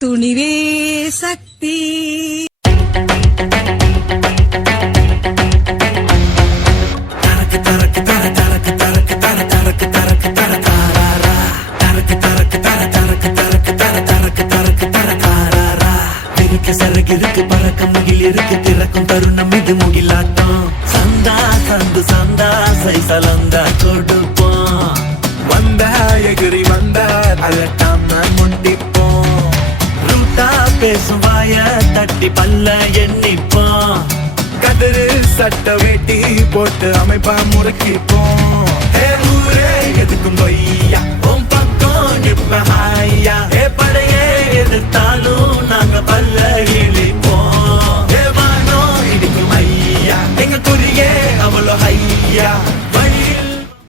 துணிவே சக்தி. சரகிருக்கு பறக்கம் முகில் இருக்கு திறக்கும் தருணம் இது முகிலாட்டம். சந்தா சந்து சந்தா சைசலந்தா கொடுப்போம். வந்தா எகிரி வந்தா அலட்டாம முட்டிப்போம். ரூட்டா பேசும் வாய தட்டி பல்ல எண்ணிப்போம். கதிரு சட்ட வேட்டி போட்டு அமைப்பா முறுக்கிப்போம்.